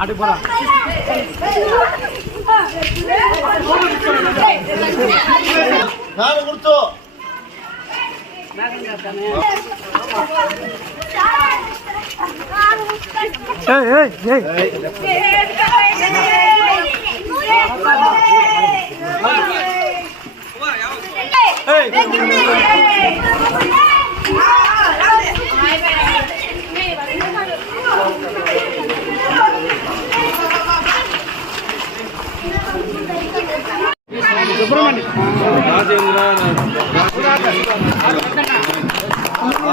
அடி போறா நாலு கொடுத்தோ ஏய். ஏய் ஏய். ஏய் ஏய்.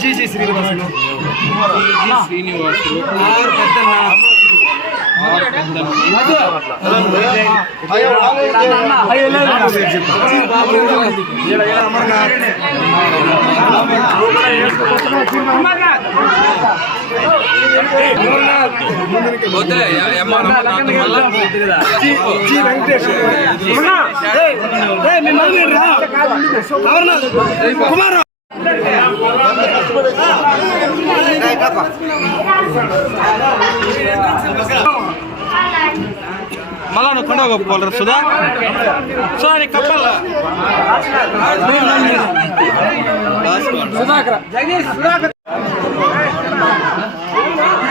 జీజీ శ్రీనివాసులు శ్రీనివాసులు ఆరు పెద్దన్న అమర్నాథ్ కుమార్ మళ్ళా నువ్వు కొండ ఒప్పుకోలేరు సుధా? సుధా నీ కప్పల్. సుధాకర్. సుధాకర్.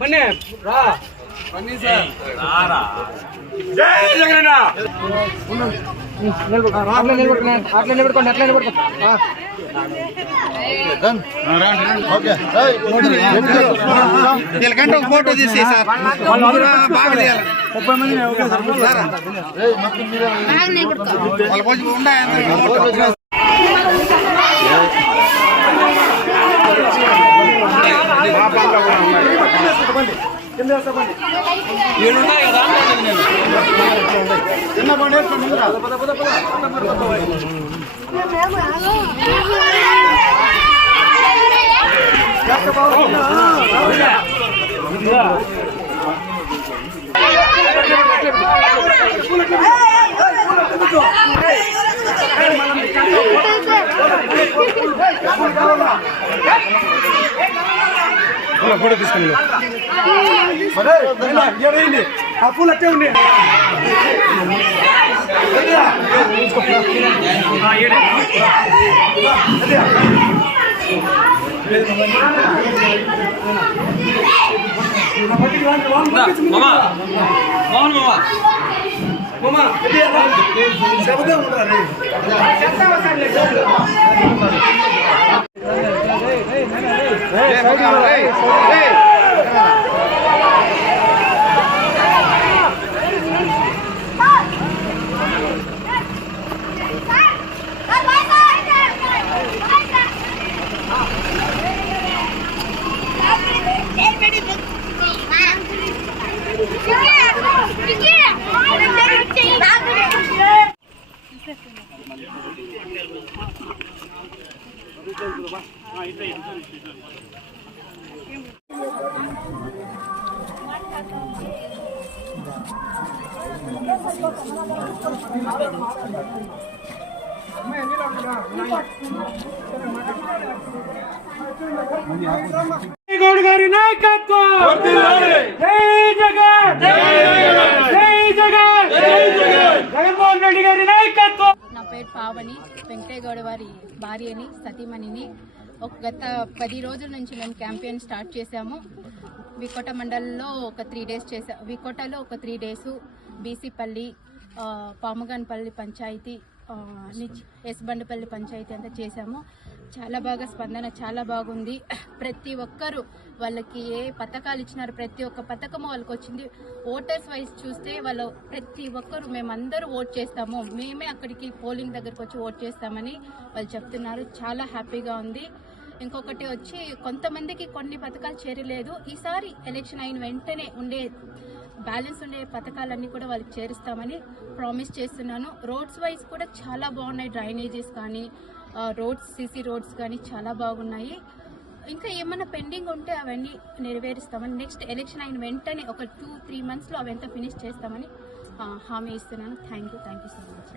బన్నే రా బన్నీ సార్ రారా జై జగన్ అట్లా నిలబడుకోండి అట్లా నిలబడుకోండి అట్లా నిలబడుకోండి గంట ఒక ఫోటో తీసి సార్ బాగా చేయాలి ముప్పై మంది వాళ్ళ పోయి ఉన్నాయా పనిలో కూడా ఉన్నాయి ఏడున్నాయి కదా చిన్న బండి వేసుకోండి ముందురా. ఫోటో తీసుకుని మరే నాయనా, ఈడ వేయండి. ఆ పూలు అట్టే ఉండి మామా మోహన్ మామా. శబ్దం ఉండరా గౌడ్ గారి నాయకత్వం! జై జగన్! జై జగన్! జగన్మోహన్ రెడ్డి గారి నాయకత్వం! పేరు పావని వెంకటేగౌడ వారి భార్యని సతీమణిని. ఒక గత పది రోజుల నుంచి మేము క్యాంపెయిన్ స్టార్ట్ చేశాము. వికోట మండలంలో ఒక త్రీ డేస్ చేసా వికోటలో ఒక త్రీ డేస్ బీసీపల్లి పాముగన్పల్లి పాముగాన్పల్లి పంచాయతీ నిచ్- ఎస్ బండపల్లి పంచాయతీ అంతా చేశాము. చాలా బాగా స్పందన చాలా బాగుంది. ప్రతి ఒక్కరు వాళ్ళకి ఏ పథకాలు ఇచ్చినారు ప్రతి ఒక్క పథకం వాళ్ళకి వచ్చింది ఓటర్స్ వైజ్ చూస్తే వాళ్ళు ప్రతి ఒక్కరు మేమందరూ ఓట్ చేస్తాము. మేమే అక్కడికి పోలింగ్ దగ్గరకు వచ్చి ఓట్ చేస్తామని వాళ్ళు చెప్తున్నారు. చాలా హ్యాపీగా ఉంది. ఇంకొకటి వచ్చి కొంతమందికి కొన్ని పథకాలు చేరలేదు. ఈసారి ఎలక్షన్ అయిన వెంటనే ఉండే బ్యాలెన్స్ ఉండే పథకాలన్నీ కూడా వాళ్ళకి చేరుస్తామని ప్రామిస్ చేస్తున్నాను. రోడ్స్ వైజ్ కూడా చాలా బాగున్నాయి డ్రైనేజెస్ కానీ రోడ్స్ సీసీ రోడ్స్ కానీ చాలా బాగున్నాయి. ఇంకా ఏమైనా పెండింగ్ ఉంటే అవన్నీ నెరవేరుస్తామని నెక్స్ట్ ఎలక్షన్ అయిన వెంటనే ఒక టూ త్రీ మంత్స్లో అవంతా ఫినిష్ చేస్తామని హామీ ఇస్తున్నాను. Thank you thank you so much.